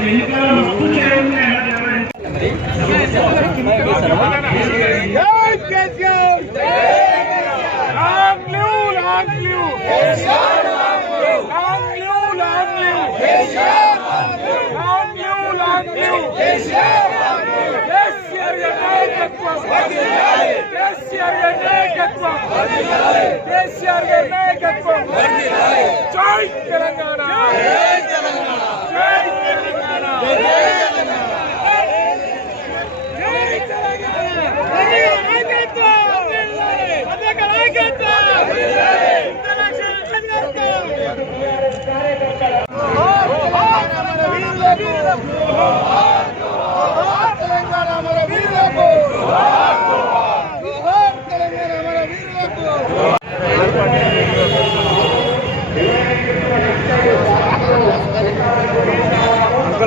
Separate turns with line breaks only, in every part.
ఎన్నికల వస్తుంది
జై తెలంగాణ. జై తెలంగాణ. జై తెలంగాణ జై తెలంగాణ కార్యకర్తల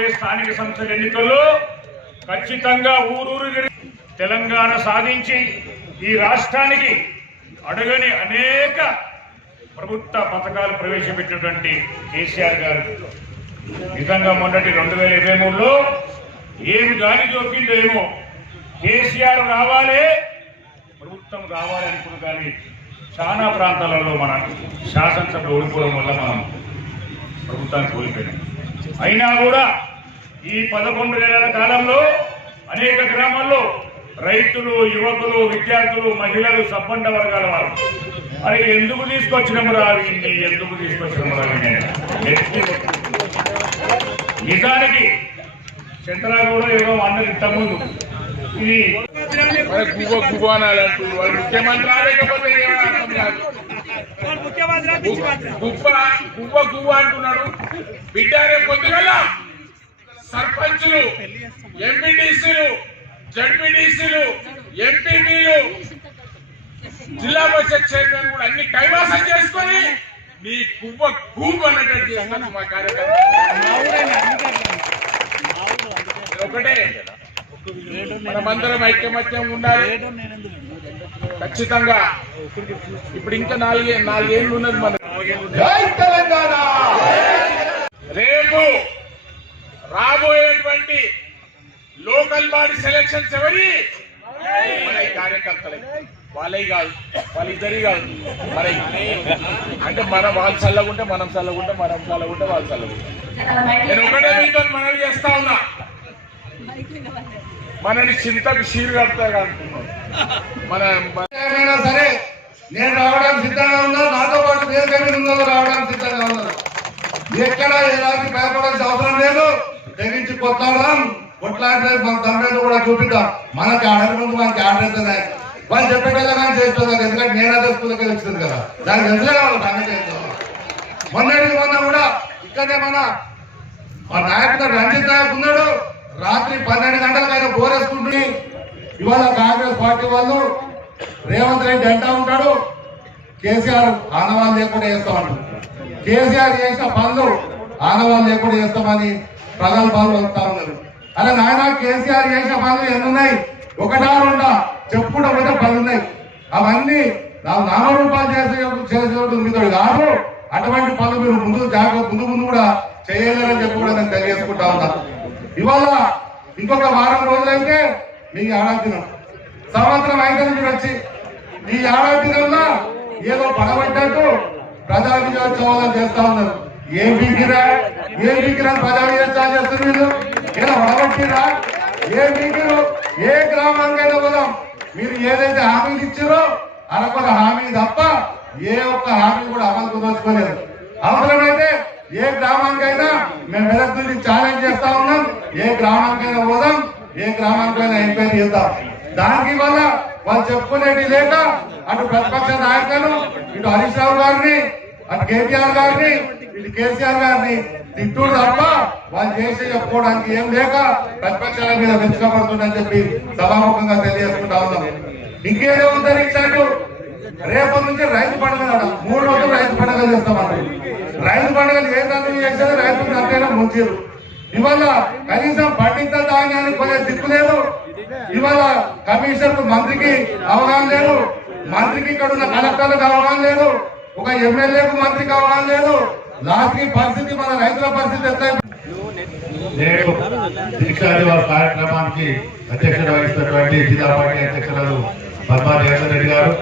రాబోయే స్థానిక సంస్థల ఎన్నికల్లో ఖచ్చితంగా ఊరూరు తెలంగాణ సాధించి ఈ రాష్ట్రానికి అడగని అనేక ప్రభుత్వ పథకాలు ప్రవేశపెట్టినటువంటి కేసీఆర్ గారు. నిజంగా మొన్నటి రెండు వేల ఇరవై మూడులో ఏమి గాలి జోకిందో ఏమో కేసీఆర్ రావాలి ప్రభుత్వం రావాలి అనుకున్న కానీ చాలా ప్రాంతాలలో మన శాసనసభ ఓడిపోవడం వల్ల మనం ప్రభుత్వాన్ని కోల్పోయినాం. అయినా కూడా ఈ పదకొండు నెలల కాలంలో అనేక గ్రామాల్లో రైతులు యువకులు విద్యార్థులు మహిళలు సబ్బండ వర్గాల వారు. అరే ఎందుకు తీసుకొచ్చినాము రా వీడిని ఎందుకు తీసుకొచ్చినాము రా వీడిని ఎత్తి నిజానికి చంద్రగౌడ ఏదో అన్నది ఇంతకుముందు. ఇది
మరి అంటున్నారు. వాళ్ళు ముఖ్యమంత్రి లేకపోతే ఏమీ అర్థం కాదు
వాడు ముఖ్యమంత్రి పిచ్చి మంత్రి
గువ్వ గువ్వ గువ్వ అంటున్నాడు. బిడ్డ రేపు పొద్దుగల సర్పంచులు ఎంపీడీసీలు జడ్పీడీసీలు ఎంపీపీలు జిల్లా పరిషత్ చైర్మన్ కూడా అన్ని కైవాసం చేసుకొని మీ కువ్వ గువ్వ అన్నట్టు చేస్తాను మా కార్యక్రమం ఒకటే మనమందరం ఐక్యమత్యం ఉండాలి. ఖచ్చితంగా. ఇప్పుడు ఇంకా నాలుగే నాలుగేళ్ళు ఉన్నది మన
తెలంగాణ!
రేపు రాబోయేటువంటి లోకల్ బాడీ సెలక్షన్స్ ఎవరి? మన ఈ కార్యకర్తలే. వాళ్ళే కాదు వాళ్ళిద్దరి కాదు మరి. అంటే మనం వాళ్ళు చల్లగుంటే మనం చల్లగుంటే మనం చల్లగుంటే వాళ్ళు చల్లగుంటే. నేను ఒకటే మీతో మనవి చేస్తా ఉన్నా. మనని చింతకు షీరు కడతారు అనుకున్నాం. మన
సరే నేను రావడానికి సిద్ధంగా ఉన్నా నాతో పాటు వేరే ఉందో రావడానికి సిద్ధంగా ఉన్నారు. ఎక్కడ ఎలాంటి భయపడాల్సిన అవసరం లేదు. తెగించి కొట్లాడదాం. కొట్లాడితే మన దమ్మేది కూడా చూపిద్దాం. మనకి ఆడని ముందు మనకి ఆడేస్తుంది వాళ్ళు చెప్పేటల్లా కానీ చేస్తుంది కదా. ఎందుకంటే నేను అదే స్కూల్కి వచ్చింది కదా. దానికి ఎందుకు కావాలి సంగతి ఏంటో. మొన్నటికి మొన్న కూడా ఇక్కడే మన మా నాయకుడు రంజిత్ నాయక్ ఉన్నాడు. రాత్రి పన్నెండు గంటలకు ఆయన బోరేసుకుంటుంది ఇవాళ కాంగ్రెస్ పార్టీ వాళ్ళు రేవంత్ రెడ్డి అంటా ఉంటాడు. కేసీఆర్ ఆనవాళ్ళు లేకుండా చేస్తామంటారు కేసీఆర్ చేసిన పనులు ఆనవాళ్ళు లేకుండా చేస్తామని ప్రగల్భాలు వస్తా ఉన్నారు అలా నాయన కేసీఆర్ చేసిన పనులు ఎన్ని ఉన్నాయి ఒకటా రెండా చెప్పుకుంటూ ఒకటే పనులు ఉన్నాయి. అవన్నీ నామరూపాలు చేసే చేసేటప్పుడు మీతో కాదు. అటువంటి పనులు మీరు ముందు జాగ్రత్త ముందు ముందు కూడా చేయలేరని చెప్పి కూడా నేను తెలియజేసుకుంటా ఉన్నా. ఇవాళ ఇంకొక వారం రోజులైతే మీ ఆరాధన సంవత్సరం అయితే మీరు వచ్చి ఈ ఆరాధనలో ఏదో పడబడ్డట్టు ప్రజా విజయోత్సవాలు చేస్తా ఉన్నారు. ఏం పీకిరా ఏం పీకిరా పదవి విజయోత్సవాలు చేస్తారు వీళ్ళు ఏదో ఏం పీకిరు ఏ గ్రామానికైనా పోదాం. మీరు ఏదైతే హామీలు ఇచ్చారో అరకొక హామీ తప్ప ఏ ఒక్క హామీ కూడా అమలు కుదర్చుకోలేదు. అవసరమైతే ఏ గ్రామానికైనా మేము మెదక్ నుంచి ఛాలెంజ్ చేస్తా ఉన్నాం. ఏ గ్రామానికైనా పోదాం. ఏ గ్రామానికైనా ఎంక్వైరీ చేద్దాం. దానికి వల్ల వాళ్ళు చెప్పుకునేది లేక అటు ప్రతిపక్ష నాయకులను ఇటు హరీష్ రావు గారిని అటు కేటీఆర్ గారిని ఇటు కేసీఆర్ గారిని తిట్టూరు తప్ప వాళ్ళు చేసి చెప్పుకోవడానికి ఏం లేక ప్రతిపక్షాల మీద వెచ్చుకబడుతుందని చెప్పి సభాముఖంగా తెలియజేసుకుంటా ఉన్నాం. ఇంకేదో ఉద్ధరించాడు రేపటి నుంచి రైతు పండుగ మూడు రోజులు రైతు పండుగ చేస్తామండి. రైతు పండుగలు ఏ దాన్ని చేసేది రైతులు అంతైనా ముంచారు ఇవాళ కనీసం పండిత ధాన్యానికి కొనే దిక్కు లేదు. ఇవాళ కమిషనర్ మంత్రికి అవగాహన లేదు. మంత్రికి ఇక్కడ ఉన్న కలెక్టర్లకు అవగాహన లేదు. ఒక ఎమ్మెల్యేకు మంత్రికి అవగాహన లేదు. లాస్ట్కి పరిస్థితి మన రైతుల పరిస్థితి ఎంత
నేడు దీక్షా దివాస్ కార్యక్రమానికి అధ్యక్షత వహిస్తున్నటువంటి జిల్లా పార్టీ అధ్యక్షురాలు పద్మా జగన్ రెడ్డి గారు.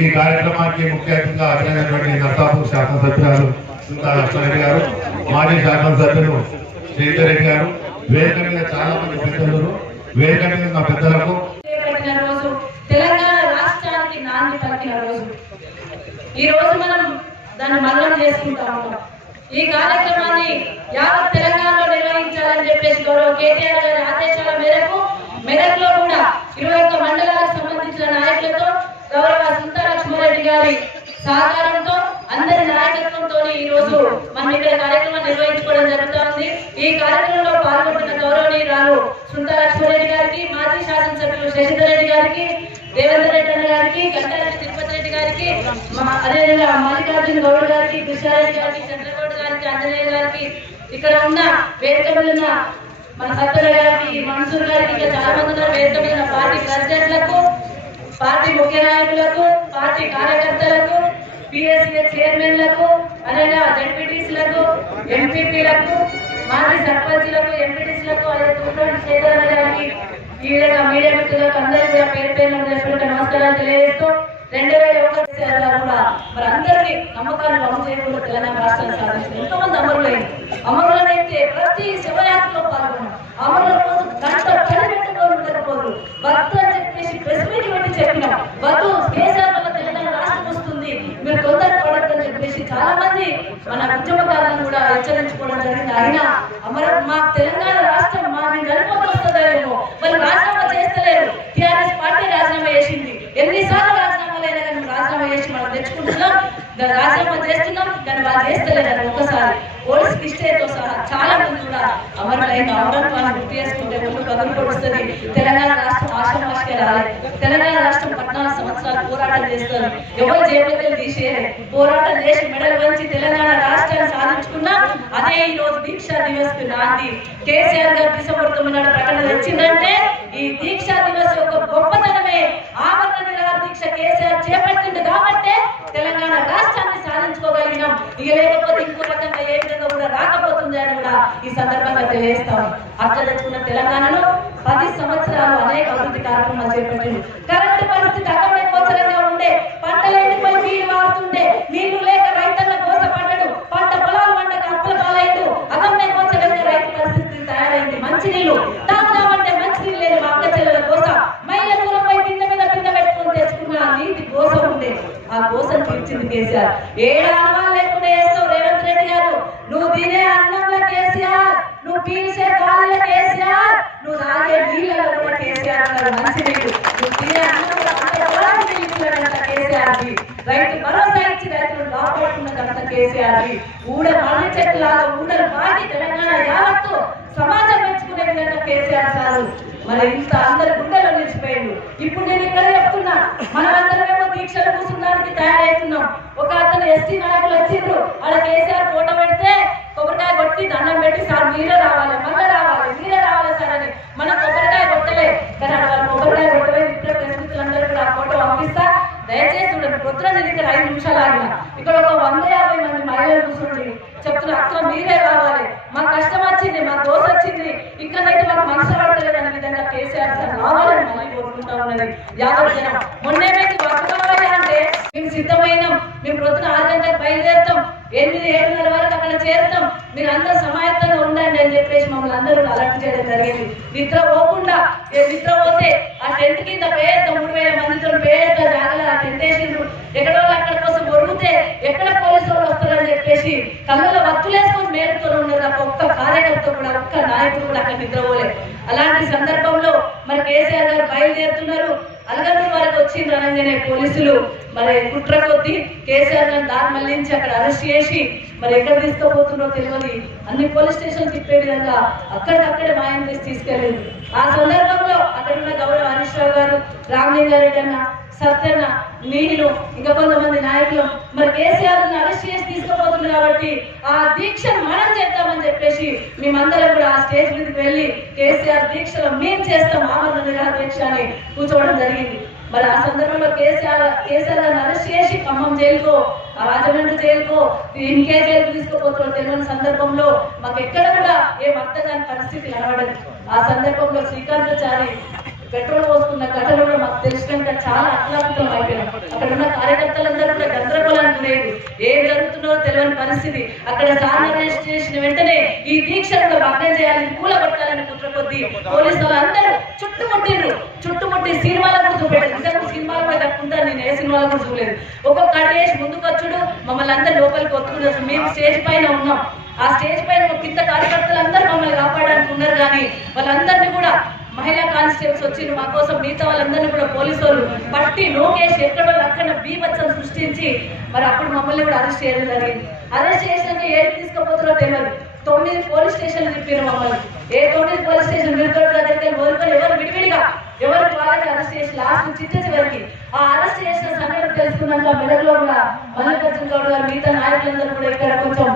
ఈ కార్యక్రమానికి ముఖ్య అతిథిగా అటెండినటువంటి నర్సాపూర్ శాసనసభ్యురాలు సుంకా లక్ష్మణరెడ్డి గారు మాజీ శాసనసభ్యులు శ్రీధర్ రెడ్డి గారు వేదిక మీద చాలా మంది పెద్దలు వేదిక మీద ఉన్న పెద్దలకు
తెలంగాణ రాష్ట్రానికి నాంది పట్టిన రోజు. ఈ రోజు మనం దాన్ని మరణం చేసుకుంటా ఉన్నాం ఈ కార్యక్రమాన్ని యావత్ తెలంగాణలో నిర్వహించాలని చెప్పేసి గౌరవ కేటీఆర్ గారి ఆదేశాల మేరకు మెదక్లో కూడా ఇరవై ఒక్క మండలాలకు సంబంధించిన నాయకులతో గౌరవ సుంతలక్ష్మారెడ్డి గారి సహకారంతో అందరి నాయకత్వంతో ఈ రోజు మనం ఇక్కడ కార్యక్రమం నిర్వహించుకోవడం జరుగుతోంది. ఈ కార్యక్రమంలో పాల్గొంటున్న గౌరవనీయురాలు సుంతా లక్ష్మారెడ్డి గారికి మాజీ శాసనసభ్యులు శశిధర్ రెడ్డి గారికి దేవేంద్ర రెడ్డి గారికి గంటారెడ్డి తిరుపతి రెడ్డి గారికి మా- అదేవిధంగా మల్లికార్జున గౌడ్ గారికి కృష్ణారెడ్డి గారికి చంద్రగౌడ్ గారికి అంజనేయ గారికి ఇక్కడ ఉన్న వేదిక ఉన్న మన సత్తర గారికి మన్సూర్ గారికి ఇంకా చాలా మంది ఉన్నారు. వేదిక మీద పార్టీ ప్రెసిడెంట్లకు పార్టీ ముఖ్య నాయకులకు పార్టీ కార్యకర్తలకు పిఎస్సీ చైర్మన్లకు అనగా జడ్పీటీసీలకు ఎంపీపీలకు మాజీ సర్పంచ్లకు ఎంపీటీసీలకు అలాగే తూప్రాని శ్రీధర్ గారికి ఈ విధంగా మీడియా మిత్రులకు అందరికీ పేరు పేరు నమస్కారాలు తెలియజేస్తూ రెండు వేల ఒకటి కూడా మరి అందరినీ నమ్మకాన్ని అమలు చేయకుండా తెలంగాణ రాష్ట్రాన్ని సాధించింది ఎంతో మంది అమరులైంది అమరులనైతే ప్రతి శివయాత్రలో పాల్గొన్నారు. అమరుల రోజు గంట కనిపెట్టుకోరు ఉండకపోదు భర్త అని చెప్పేసి ప్రెస్ మీటింగ్ పెట్టి చెప్పినాం. వద్దు కేసీఆర్ వల్ల తెలంగాణ రాష్ట్రం వస్తుంది. మీరు తొందర పడద్దని చెప్పేసి చాలా మంది మన ఉద్యమకారులను కూడా హెచ్చరించుకోవడం జరిగింది. అయినా అమర మా తెలంగాణ రాష్ట్రం మా మీ గణపతి వస్తుందేమో వాళ్ళు రాజీనామా చేస్తలేరు టిఆర్ఎస్ పార్టీ రాజీనామా చేసింది ఎన్నిసార్లు రాజీనామా లేదా కానీ మేము రాజీనామా చేసి మనం తెచ్చుకుంటున్నాం దా- రాజీనామా చేస్తున్నాం కానీ వాళ్ళు చేస్తలేరు ఒక్కసారి పోలీస్ కిస్టేతో సహా చాలా మంది కూడా అమరులైన అమరత్వాన్ని గుర్తు చేసుకుంటే ముందు పదవి పొడుస్తుంది. తెలంగాణ రాష్ట్రం ఆశమాషకే రాలేదు తెలంగాణ రాష్ట్రం పద్నాలుగు సంవత్సరాలు పోరాటం చేస్తారు ఎవరు జేబులకి తీసేయలేదు పోరాటం చేసి మెడల్ వంచి తెలంగాణ రాష్ట్రాన్ని సాధించుకున్నా అదే ఈ రోజు దీక్షా దివస్కు నాంది. కేసీఆర్ గారు డిసెంబర్ తొమ్మిది నాడు ప్రకటన వచ్చిందంటే ఈ దీక్షా దివస్ యొక్క గొప్పతనమే. ఆవరణ దీక్ష కేసీఆర్ చేపట్టింది కాబట్టే తెలంగాణ రాష్ట్రాన్ని సాధించుకోగలిగినాం. ఇక లేకపోతే ఇంకో రకంగా ఏ విధంగా కూడా రాకపోతుంది అని కూడా ఈ సందర్భంగా తెలియజేస్తాం. అట్లా తెచ్చుకున్న తెలంగాణలో పది సంవత్సరాలు అనేక అభివృద్ధి కార్యక్రమాలు చేపట్టింది కరెంట్ పరిస్థితి అక్కడే గోచరంగా ఉండే పంటలు ఎండిపోయి నీళ్ళు వాడుతుండే నీళ్ళు లేక రైతన్న కోసపడ్డాడు పంట పొలాలు వండక అప్పుల పాలయ్యాడు అగమ్య గోచరంగా రైతు పరిస్థితి తయారైంది మంచి నీళ్ళు తాగుదామంటే మంచి నీళ్ళు లేని మా అక్క చెల్లెల కోసం మైల దూరంపై కింద మీద కింద పెట్టుకుని తెచ్చుకున్న ఆ నీటి కోసం ఉండే ఆ కోసం తీర్చింది కేసీఆర్ ఏడు అనుమానం లేకుండా వేస్తావు రేవంత్ రెడ్డి గారు నువ్వు తినే అన్నంలో కేసీఆర్ నువ్వు పీల్చే గాలిలో కేసీఆర్ నువ్వు తాగే నీళ్ళలో కూడా కేసీఆర్ అన్నారు మంచి నీళ్ళు నువ్వు తినే అన్నంలో అంత పొలానికి నీళ్ళంట కేసీఆర్ రైతు భరోసా ఇచ్చి రైతులు కాపాడుకున్న ఘనత కేసీఆర్ ఊడ మర్రి చెట్టులాగా ఊడలు పాటి తెలంగాణ యావత్తు సమాజం మెచ్చుకునే విధంగా కేసీఆర్ సారు మరి ఇంత అందరి గుండెలో నిలిచిపోయిండు ఇప్పుడు నేను ఇక్కడ చెప్తున్నా మనమందరమేమో దీక్షలు కూర్చున్నానికి తయారవుతున్నాం ఒక అతను ఎస్టీ నాయకులు వచ్చిండ్రు ఆడ కేసీఆర్ ఫోటో పెడితే కొబ్బరికాయ కొట్టి దండం పెట్టి సార్ మీరే రావాలి మళ్ళీ రావాలి మీరే రావాలి సార్ అని మనం కొబ్బరికాయ కొట్టలే కానీ ఆడ వాళ్ళు కొబ్బరికాయ కొట్టలే ఇద్దరు ప్రెసిడెంట్లందరూ కూడా ఆ ఫోటో పంపిస్తా దయచేసి చూడండి పొద్దున నేను ఇక్కడ ఐదు నిమిషాలు ఆగిన ఇక్కడ ఒక వంద యాభై మంది మహిళలు కూర్చుండి చెప్తున్నా అక్క మీరే రావాలి మా కష్టం వచ్చింది మా దోశ వచ్చింది ఇక్కడైతే మాకు మనసు పడతలేదు అనే విధంగా కేసీఆర్ సార్ రావాలని మళ్ళీ కోరుకుంటా ఉన్నది యాభై జనం మొన్నేమైతే వర్గం అంటే మేము సిద్ధమైనాం మేము ప్రొద్దున ఆరు గంటలకు బయలుదేరుతాం ఎనిమిది ఏడున్నర వరకు అక్కడ చేరుతాం మీరు అందరూ సమాయత్తంగా ఉండండి అని చెప్పేసి మమ్మల్ని అందరూ అలర్ట్ చేయడం జరిగింది నిద్ర పోకుండా ఏ నిద్ర పోతే ఆ టెంట్ కింద పేద మూడు వేల మందితో పేద జాగల ఆ టెంట్ వేసిండ్రు ఎక్కడో వాళ్ళు అక్కడ కోసం ఒరుగుతే ఎక్కడ పోలీసు వాళ్ళు వస్తారని చెప్పేసి కళ్ళలో వత్తులేసుకొని మేలుతో ఉన్నారు తప్ప ఒక్క కార్యకర్త కూడా ఒక్క నాయకుడు కూడా అక్కడ నిద్రపోలేదు అలాంటి సందర్భంలో మరి కేసీఆర్ గారు బయలుదేరుతున్నారు అలగనూరు వరకు వచ్చిండ్రు అనగానే పోలీసులు మరి కుట్ర కొద్ది కేసీఆర్ దారి మళ్ళించి అక్కడ అరెస్ట్ చేసి మరి ఎక్కడ తీసుకోబోతున్నారో తెలియదు. అన్ని పోలీస్ స్టేషన్ తిప్పే విధంగా అక్కడికక్కడే మాయం చేసి తీసుకెళ్ళింది ఆ సందర్భంలో అక్కడ ఉన్న గౌరవ హరీష్ రావు గారు రామలింగారెడ్డి అన్న సత్యన్న నీళ్ళు ఇంకా కొంతమంది నాయకులు మరి కేసీఆర్ అరెస్ట్ చేసి తీసుకుపోతుంది కాబట్టి ఆ దీక్షను మనం చేద్దామని చెప్పేసి మేమందరం కూడా ఆ స్టేజ్ మీదకి వెళ్ళి కేసీఆర్ దీక్షలో మేము చేస్తాం ఆమరణ నిరాదీక్ష దీక్ష అని కూర్చోవడం జరిగింది. మరి ఆ సందర్భంలో కేసీఆర్ కేసీఆర్ గారిని అరెస్ట్ చేసి ఖమ్మం జైలుకో ఆ రాజమండ్రి జైలుకో ఇంకే జైలుకు తీసుకుపోతున్న తెలియని సందర్భంలో మాకు ఎక్కడ కూడా ఏ అర్థం పరిస్థితి కనబడదు ఆ సందర్భంలో శ్రీకాంతాచారి పెట్రోల్ పోసుకున్న ఘటన కూడా మాకు తెలిసినాక చాలా అప్లాపుతం అయిపోయినాం అక్కడ ఉన్న కార్యకర్తలందరూ కూడా గందరగోళానికి లేదు ఏం జరుగుతుందో తెలియని పరిస్థితి. అక్కడ సార్ చేసిన వెంటనే ఈ దీక్షను భగ్నం చేయాలని కూలగొట్టాలని కుట్ర కొద్దీ పోలీసు వాళ్ళందరూ చుట్టుముట్టిండ్రు. చుట్టుముట్టి సినిమాలో చూపెట్టారు నిజంగా సినిమాలో కూడా కట్టుకుంటారు నేను ఏ లేదు ఒక్కొక్క అడిగేసి ముందుకు వచ్చుడు మమ్మల్ని అందరు లోపలికి ఒత్తుకున్నారు మేము స్టేజ్ పైన ఉన్నాం. ఆ స్టేజ్ పైన కింద కార్యకర్తలు అందరూ మమ్మల్ని కాపాడడానికి ఉన్నారు కానీ వాళ్ళందరినీ కూడా మహిళా కానిస్టేబుల్స్ వచ్చి మా కోసం మిగతా వాళ్ళందరినీ కూడా పోలీసు వాళ్ళు పట్టి లోకేష్ ఎక్కడ అక్కడ బీభత్సం సృష్టించి మరి అప్పుడు మమ్మల్ని కూడా అరెస్ట్ చేయడం జరిగింది. అరెస్ట్ చేసినాక ఏది తీసుకుపోతారో తెలియదు తొమ్మిది పోలీస్ స్టేషన్లు తిప్పారు మమ్మల్ని. ఏ తొమ్మిది పోలీస్ స్టేషన్ మీరు దగ్గరికి వెళ్ళి ఎవరు విడివిడిగా ఎవరు వాళ్ళకి అరెస్ట్ చేసి లాస్ట్ చిట్ట చివరికి ఆ అరెస్ట్ చేసిన సంగతి తెలుసుకున్నాక మెదక్లో ఉన్న మల్లికార్జున గౌడ్ గారు మిగతా నాయకులందరూ కూడా ఇక్కడ కొంచెం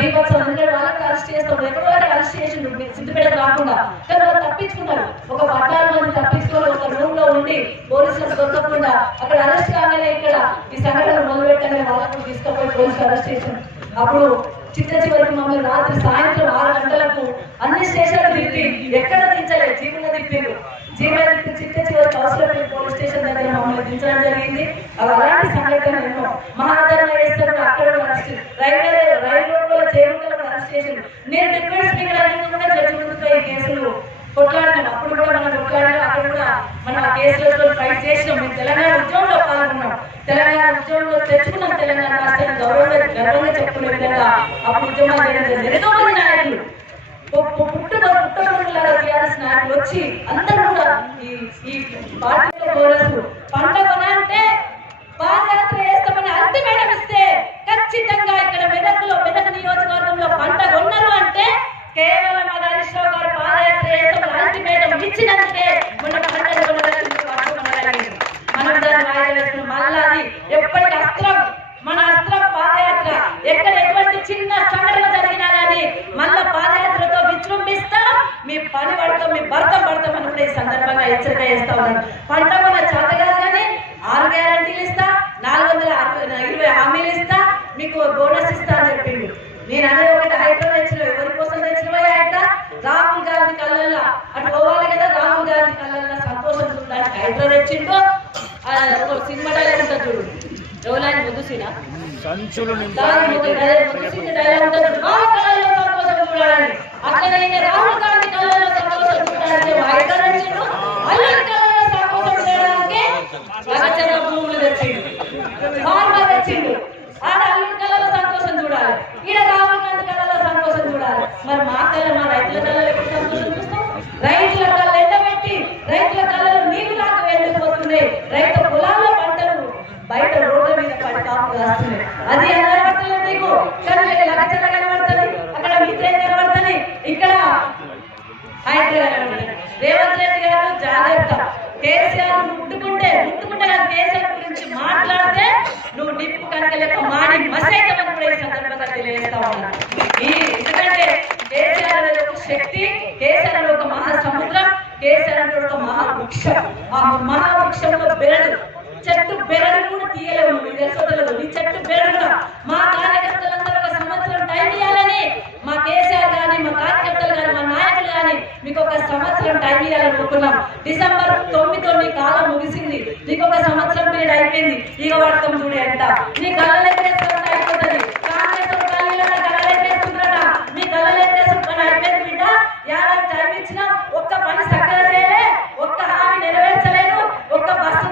దీపోత్సవం ఎందుకంటే వాళ్ళకి అరెస్ట్ చేస్తాం. ఎక్కడ వాళ్ళకి అరెస్ట్ చేసిండ్రు సిద్ధిపేట కాకుండా. కానీ వాళ్ళు తప్పించుకున్నారు. ఒక పద్నాలుగు మంది తప్పించుకొని ఒక రూమ్లో ఉండి పోలీసులకు దొరకకుండా అక్కడ అరెస్ట్ కాగానే ఇక్కడ ఈ సంఘటన మొదలు వాళ్ళకు తీసుకుపోయి పోలీసులు అరెస్ట్ చేశారు. అప్పుడు చిట్ట చివరికి మమ్మల్ని రాత్రి సాయంత్రం ఆరు గంటలకు అన్ని స్టేషన్లు తిప్పి ఎక్కడ దించలేదు జీవులు తిప్పారు జీవులు తిప్పి చిట్ట చివరికి అవసరమైన పోలీస్ స్టేషన్ దగ్గర మమ్మల్ని దించడం జరిగింది. అవి అలాంటి సంఘటన ఎన్నో మహాధరణ వేస్తారు అక్కడ కూడా అరెస్ట్. రైల్వే రైలు రోడ్లో అరెస్ట్ చేసింది నేను డిప్యూటీ స్పీకర్ అయినా కూడా జడ్జి ముందుకు ఈ కేసులు కొట్లాడినాం. అప్పుడు కూడా మనం కొట్లాడినాం. అక్కడ కూడా మనం ఆ కేసులతో ఫైట్ చేసినాం. మేము తెలంగాణ ఉద్యమంలో పాల్గొన్నాం. తెలంగాణ ఉద్యమంలో తెచ్చుకున్నాం తెలంగాణ రాష్ట్రాన్ని గర్వంగా చెప్పుకునే విధంగా అప్పుడు ఉద్యమాలు జరిగింది. ఎంతో మంది నాయకులు పుట్టగొడుగులాగా టీఆర్ఎస్ నాయకులు వచ్చి అందరూ కూడా ఈ ఈ పార్టీలో కోరసు పంట కొనంటే పాదయాత్ర అల్టిమేటం ఇస్తే ఖచ్చితంగా ఇక్కడ మెదక్లో మెదక్ నియోజకవర్గంలో పంట కొన్నారు అంటే కేవలం మన హరీష్ రావు గారు పాదయాత్ర చేస్తామని అల్టిమేటం ఇచ్చినందుకే మన పంట మనం దాన్ని వాయిదా అది ఎప్పటికీ అస్త్రం. మన అస్త్రం ఎక్కడ ఎటువంటి చిన్న సంఘటన జరిగినా కానీ మళ్ళా పాదయాత్రతో విజృంభిస్తాం. మీ పని పడతాం మీ భర్త పడతాం అని కూడా ఈ సందర్భంగా హెచ్చరిక చేస్తా ఉన్నాను. పంట కొన్న చేత కాదు కానీ ఆరు గ్యారంటీలు ఇస్తా నాలుగు వందల అరవై ఇరవై హామీలు ఇస్తా మీకు బోనస్ ఇస్తా అని చెప్పిండు నేను అనేది ఒకటి హైడ్రో తెచ్చిన ఎవరి కోసం తెచ్చినవా హైడ్రా రాహుల్ గాంధీ కళ్ళల్లో అటు పోవాలి కదా రాహుల్ గాంధీ కళ్ళల్లో సంతోషం చూడడానికి హైడ్రో తెచ్చిండు ఆ, ఒక సినిమా డైలాగ్ ఉంటుంది చూడు ఎవరైనా ముద్దుసినా
సంచులు
దాని అది కనబడతలేదు నీకు కానీ కనబడుతుంది? అక్కడ మిత్రేం కనబడుతుంది. ఇక్కడ రేవంత్ రెడ్డి గారు జాగ్రత్త. కేసీఆర్ ముట్టుకుంటే ముట్టుకుంటే కాదు కేసీఆర్ గురించి మాట్లాడితే నువ్వు నిప్పు కనుక లెక్క మాడి మసైతమని కూడా ఈ సందర్భంగా తెలియజేస్తా ఉన్నా ఈ ఎందుకంటే కేసీఆర్ ఒక శక్తి కేసీఆర్ ఒక మహాసముద్రం కేసీఆర్ ఒక మహావృక్షం. ఆ మహావృక్షంలో బెరడు. చెట్టు బెరడు కూడా తీయలేవు నువ్వు ఇది తెలుసుకోలేదు నీ చెట్టు బెరడు మా కార్యకర్తలందరూ ఒక సంవత్సరం టైం ఇవ్వాలని మా కేసీఆర్ గాని మా కార్యకర్తలు గాని మా నాయకులు గాని మీకు ఒక సంవత్సరం టైం ఇవ్వాలని అనుకున్నాం డిసెంబర్ తొమ్మిదితో నీ కాలం ముగిసింది. నీకు ఒక సంవత్సరం పీరియడ్ అయిపోయింది. ఇక వర్తం చూడే అంట నీ కళ్ళెత్తేసుకుని అయిపోతుంది మీ అయిపోయింది బిడ్డ. ఒక్క పని చక్కగా చేయలే. ఒక్క హామీ నెరవేర్చలేదు. ఒక్క బస్సు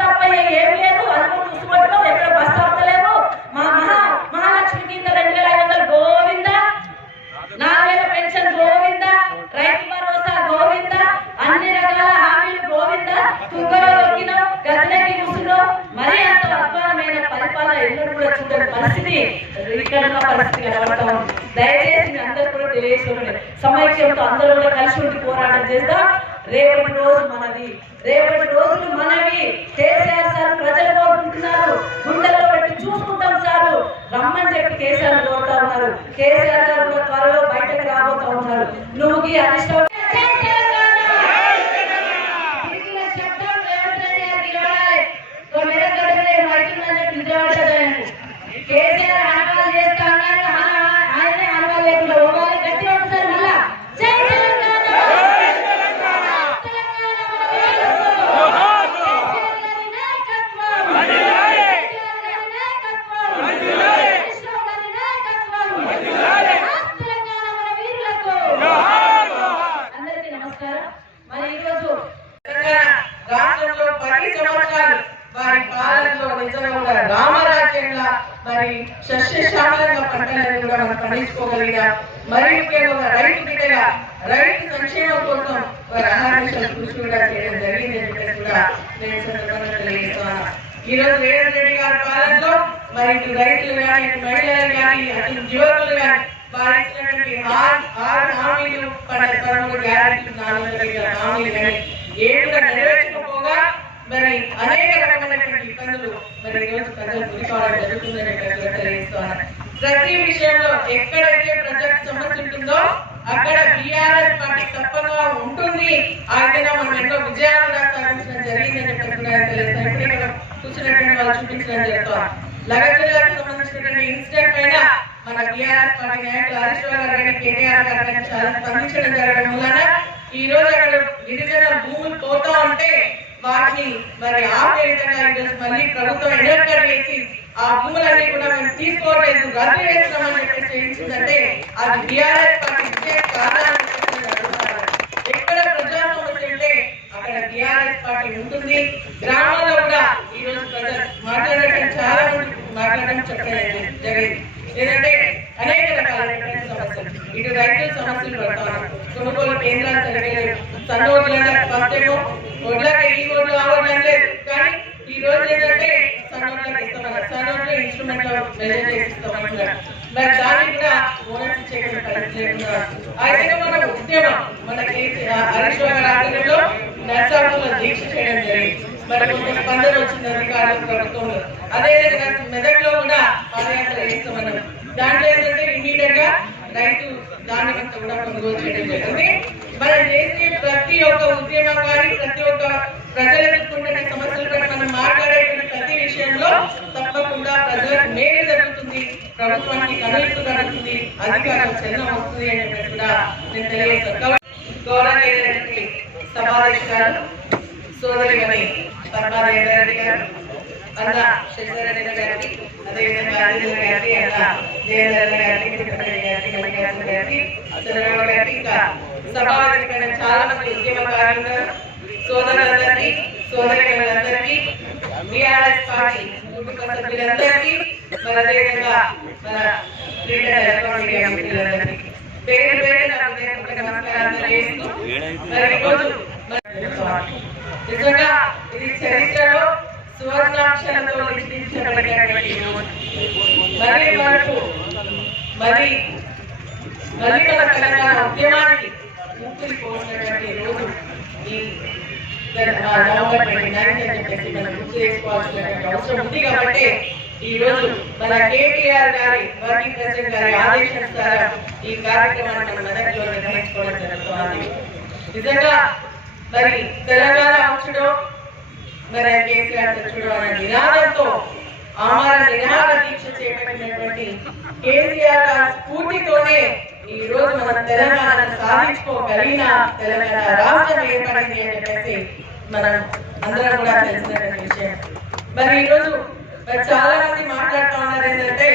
జరుగుతుంది లగజలకు సంబంధించినటువంటి ఇన్సిడెంట్ పైన మన బీఆర్ఎస్ పార్టీ నాయకులు గారు కానీ కేటీఆర్ గారు కానీ చాలా స్పందించడం జరగడం వలన ఈ రోజు అక్కడ గిరిజన భూములు పోతా ఉంటే వాటిని మరి ఆపే విధంగా మళ్ళీ ప్రభుత్వం ఎన్నికలు వేసి ఆ భూములన్నీ కూడా మేము తీసుకోవట్లేదు రద్దు చేస్తున్నామని చెప్పేసి చేయించిందంటే అది బీఆర్ఎస్ పార్టీ విజయ కారణాలు ఎక్కడ ప్రజా సమస్య ఉంటే అక్కడ బీఆర్ఎస్ పార్టీ ఉంటుంది గ్రామాల్లో కూడా ఈ రోజు ప్రజలు మాట్లాడటం చాలా మంది మాట్లాడడం చెప్పడం జరిగింది ఏంటంటే అనేక రకాలైనటువంటి సమస్యలు ఇటు రైతుల సమస్యలు పడతాను కొనుగోలు కేంద్రాలు జరగలేదు సన్నోడ్ల ఫస్ట్ ఏమో ఒడ్లకి ఈ ఓట్లు ఆ ఓట్లు అనలేదు కానీ ఈ రోజు ఏంటంటే సన్నోడ్లకు ఇస్తామన్నారు సన్నోడ్లు మరి కూడా మన ఉద్యమం మన హరీష్ ఆధ్వర్యంలో దీక్ష చేయడం జరిగింది మరి కొంత స్పందన వచ్చింది అధికారులు ప్రభుత్వంలో అదే మెదక్లో కూడా పాదయాత్ర చేస్తామన్నాం దాంట్లో ఏంటంటే ఇమీడియట్గా రైతు దాని కూడా కొనుగోలు చేయడం జరిగింది మనం చేసే ప్రతి ఒక్క ఉద్యమం కానీ ప్రతి ఒక్క ప్రజలకు ఎదుర్కొంటున్న సమస్యలపై మనం మాట్లాడే తప్పకుండా ప్రజలకు మేలు జరుగుతుంది. ప్రభుత్వానికి కనువిప్పు జరుగుతుంది. అధికారం చలనం వస్తుంది అనేది కూడా నేను తెలియజేస్తాను గౌరవ సభాధ్యక్షురాలు సోదరిమణి గారు శశిధరెడ్డి గారికి అదేవిధంగా గారికి గారికి గారికి గారికి చంద్రబాబు గారికి ఇంకా చాలా మంది ఉద్యమకారులు సోదరులందరికీ సోదరిమణులందరికీ బీఆర్ఎస్ కుటుంబ సభ్యులందరికీ మరి అదేవిధంగా మన ఎలక్ట్రానిక్ మిత్రులందరికీ పేరు పేరు నమస్కారాలు మరి మరి నిజంగా ఇది చరిత్రలో లిఖించబడినటువంటి మరి మనకు మరి తెలంగాణ ఉద్యమానికి ఊపిరి పోసినటువంటి రోజు ఈ నవంబర్ ట్వంటీ నైన్త్ అని చెప్పేసి మనం గుర్తు చేసుకోవాల్సినటువంటి అవసరం ఉంది కాబట్టి ఈ రోజు మన కేటీఆర్ గారి వర్కింగ్ ప్రెసిడెంట్ గారి ఆదేశానుసారం ఈ కార్యక్రమాన్ని మన మెదక్లో నిర్వహించుకోవడం జరుగుతుంది. నిజంగా మరి తెలంగాణ అంశుడు మరి కేసీఆర్ తెచ్చుడు అనే నినాదంతో ఆమర నిరాహార దీక్ష చేపట్టినటువంటి కేసీఆర్ గారి స్ఫూర్తితోనే ఈ రోజు మన తెలంగాణ సాధించుకోగలిగిన తెలంగాణ రాష్ట్రం ఏర్పడింది అని చెప్పేసి మనం అందరం కూడా తెలిసినటువంటి విషయం. మరి ఈరోజు మరి చాలా మంది మాట్లాడుతూ ఉన్నారు ఏంటంటే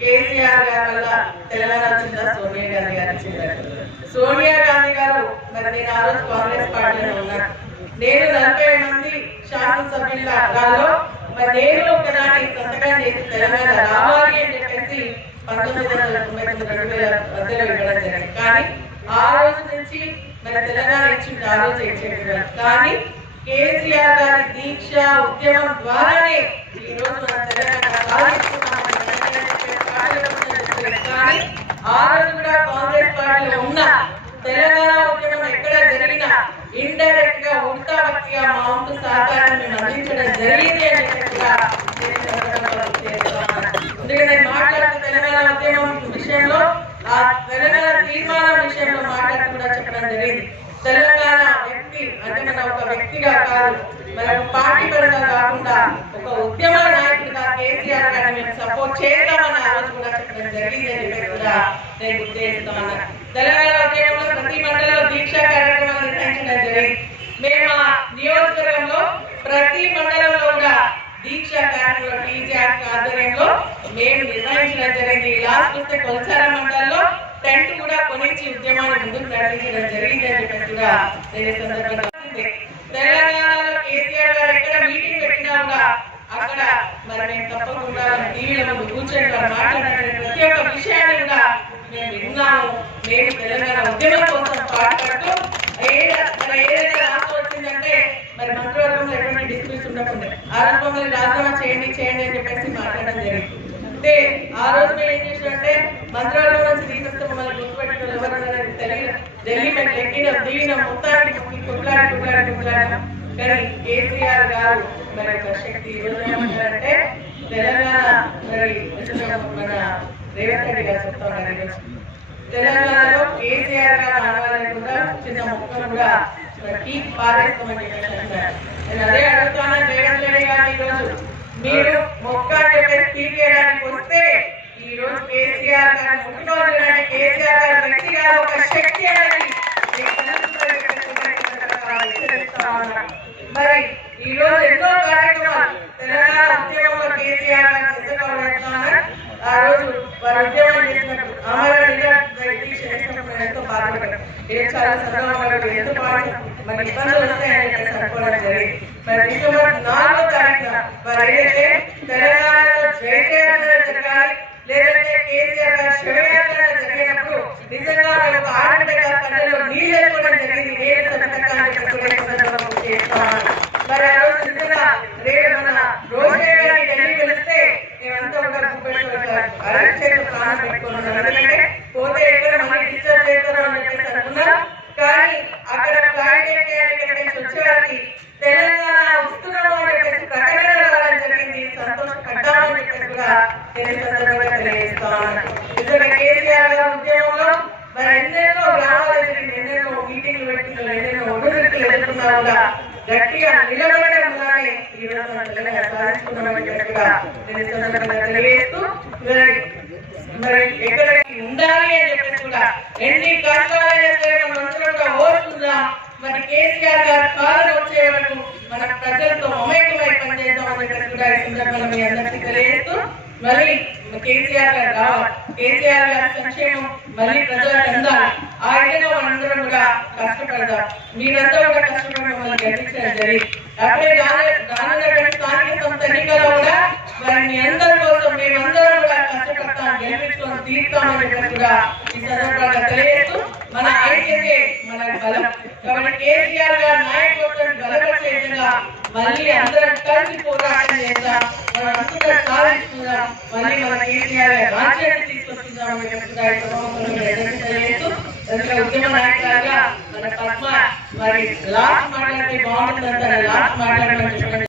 కేసీఆర్ గారి వల్ల తెలంగాణ వచ్చిందా? సోనియా గాంధీ గారు వచ్చిందా? సోనియా గాంధీ గారు మరి నేను ఆ రోజు కాంగ్రెస్ పార్టీలో ఉన్నాను నేను నలభై మంది శాసనసభ్యుల శాసనసభ్యులలో మరి నేను ఒకదాన్ని సంతకం చేసి తెలంగాణ రావాలి అని చెప్పేసి పంతొమ్మిది వందల తొంభై తొమ్మిది రెండు వేల మధ్యలో ఇవ్వడం జరిగింది కానీ ఆ రోజు నుంచి మన తెలంగాణ ఇచ్చింది ఆ రోజు కానీ కేసీఆర్ గారి దీక్ష ఉద్యమం ద్వారానే ఈ రోజు మన తెలంగాణ కానీ ఆ రోజు కూడా కాంగ్రెస్ పార్టీలో ఉన్న తెలంగాణ ఉద్యమం ఎక్కడ జరిగినా ఇండైరెక్ట్గా ఉడతా మా వంతు మేము అందించడం జరిగింది అని కూడా నేను నేను తెలంగాణ ఉద్యమం విషయంలో ఆ తెలంగాణ తీర్మానం విషయంలో మాట్లాడుతూ కూడా చెప్పడం జరిగింది. తెలంగాణ వ్యక్తి అంటే మన ఒక వ్యక్తిగా కాదు మన పార్టీ పరంగా కాకుండా ఒక ఉద్యమ నాయకుడిగా కేసీఆర్ గారిని మేము సపోర్ట్ చేద్దామని ఆ రోజు కూడా చెప్పడం జరిగింది అని చెప్పి కూడా నేను గుర్తు చేస్తామన్నా తెలంగాణ ఉద్యమంలో ప్రతి మండలంలో దీక్ష కార్యక్రమాలు నిర్వహించడం జరిగింది. మేము నియోజకవర్గంలో ప్రతి మండలంలో కూడా దీక్ష కార్యక్రమంలో టీజాక్ ఆధ్వర్యంలో మేము నిర్వహించడం జరిగింది లాస్ట్ వస్తే మండలంలో టెంట్ కూడా కొనిచ్చి ఉద్యమాన్ని ముందుకు నడిపించడం కూడా నేను సందర్భంగా తెలంగాణలో కేసీఆర్ గారు ఎక్కడ మీటింగ్ పెట్టినా కూడా అక్కడ మరి మేము తప్పకుండా టీవీల ముందు కూర్చొని మాట్లాడిన ప్రతి ఒక్క విషయాన్ని కూడా మేము విన్నాము. మేము తెలంగాణ ఉద్యమం కోసం పాటుపడుతూ ఏదైతే రాష్ట్రం వచ్చిందంటే మరి మంత్రివర్గంలో ఎటువంటి డిస్ప్యూట్స్ ఉండకుండా. ఆ రోజు రాజీనామా చేయండి చేయండి అని చెప్పేసి మాట్లాడడం జరిగింది. అంటే ఆ రోజు మేము ఏం చేసినంటే మంత్రివర్గం నుంచి తీసేస్తే మమ్మల్ని గుర్తుపెట్టుకుని ఎవరన్నారని తెలియదు. ఢిల్లీ మేము ఎక్కిన దిగిన మొత్తానికి కుట్లాడి కుట్లాడి కొట్లాడి. కానీ కేసీఆర్ గారు మరి ఒక శక్తి ఈ ఏమంటారంటే తెలంగాణ మరి మన రేవంత్ రెడ్డి గారు చెప్తా ఉన్నారు తెలంగాణలో కేసీఆర్ గారు ఆడవాలని కూడా చిన్న మొక్కలు కూడా కీ పారేస్తామని చెప్పేసి అంటారు నేను అదే అడుగుతాను గారు ఈరోజు. మీరు మొక్క అని చెప్పేసి వస్తే ఈ రోజు కేసీఆర్ గారు ముఖ్యమంత్రి కేసీఆర్ గారు వ్యక్తి గారు ఒక శక్తి అనేది మరి ఈ రోజు ఎన్నో కార్యక్రమాలు తెలంగాణ ఉద్యమంలో కేసీఆర్ గారు పెడుతున్నారు ఆ రోజు వారు ఉద్యమం చేసినప్పుడు అమర చేసినప్పుడు ఎంతో చాలా సందర్భాలు ఎంతో బాధ మరి ఇబ్బందులు వస్తాయని జరిగింది. మరి డిసెంబర్ నాలుగో తారీఖున మరి ఏదైతే తెలంగాణలో జరగాలి లేదంటే కేసీఆర్ గారు శివయాత్ర జరిగినప్పుడు నిజంగా మరి ఒక ఆడబిడ్డ కళ్ళలో నీళ్ళు వెళ్ళిపోవడం జరిగింది నేను సంతకాన్ని చెప్పుకునే సందర్భం చేస్తాను మరి ఆ రోజు నిజంగా రేపు మన రోజే గారి ఢిల్లీ వెళితే మేమంతా కూడా గుర్తుపెట్టుకోవాలి అరెస్ట్ చేసి ప్రాణం పెట్టుకున్నాం ఎందుకంటే పోతే ఎక్కడ మళ్ళీ డిశ్చార్జ్ చేస్తారో అని చెప్పేసి అనుకున్నాం కానీ అక్కడ ఫ్లైట్ ఎక్కేయాలి ఇక్కడ నుంచి వచ్చేవారికి తెలంగాణ వస్తున్నాము అని చెప్పేసి ప్రకటన రావడం జరిగింది సంతోషపడ్డామని చెప్పేసి కూడా నేను ఈ సందర్భంగా తెలియజేస్తాను నిజంగా కేసీఆర్ గారి ఉద్యమంలో మరి ఎన్నెన్నో గ్రామాలు జరిగింది ఎన్నెన్నో మీటింగ్లు పెట్టింది ఎన్నెన్నో ఒడిదుడుకులు ఎదుర్కొన్నా కూడా గట్టిగా నిలబడడం వల్లనే ఈ రోజు మన తెలంగాణ సాధించుకున్నామని చెప్పి కూడా నేను ఈ సందర్భంగా తెలియజేస్తూ మరి మరి ఎక్కడికి ఉండాలి అని చెప్పేసి కూడా ఎన్ని కష్టాలైనా సరే మనం అందరం కూడా ఓర్చుకుందాం మరి కేసీఆర్ గారు పాలన వచ్చే వరకు మన ప్రజలతో మమేకమై పనిచేద్దామని చెప్పేసి కూడా ఈ సందర్భంగా మీ అందరికీ తెలియజేస్తూ మళ్ళీ కేసీఆర్ గారు రావాలి కేసీఆర్ గారి సంక్షేమం మళ్ళీ ప్రజలకు అందాలి. ఆ విధంగా మనందరం కూడా కష్టపడదాం. మీరంతా కూడా కష్టపడి మమ్మల్ని గెలిపించడం జరిగింది. అప్పుడే రాను- రానున్నటువంటి స్థానిక సంస్థ ఎన్నికల్లో కూడా మరి అందరి కోసం మేమందరం కూడా కష్టపడతాం గెలిపించుకొని తీరుతామని చెప్పి ఈ సందర్భంగా తెలియజేస్తూ మన ఐక్యతే మన బలం. కాబట్టి కేసీఆర్ గారు నాయకత్వం బలపరిచే విధంగా మళ్ళీ అందరం కలిసి పోరాటం చేద్దాం మనం అందరం సాధించుకుందాం మళ్ళీ మన కేసీఆర్ గారు రాజ్యాన్ని తీసుకొచ్చుకుందాం అని ఈ సమావేశంలో తెలియజేస్తూ ఉద్యమ నాయకులుగా మన పద్మ మరి లాస్ట్ మాట్లాడితే బాగుంటుందంటే లాస్ట్ మాట్లాడమని చెప్పండి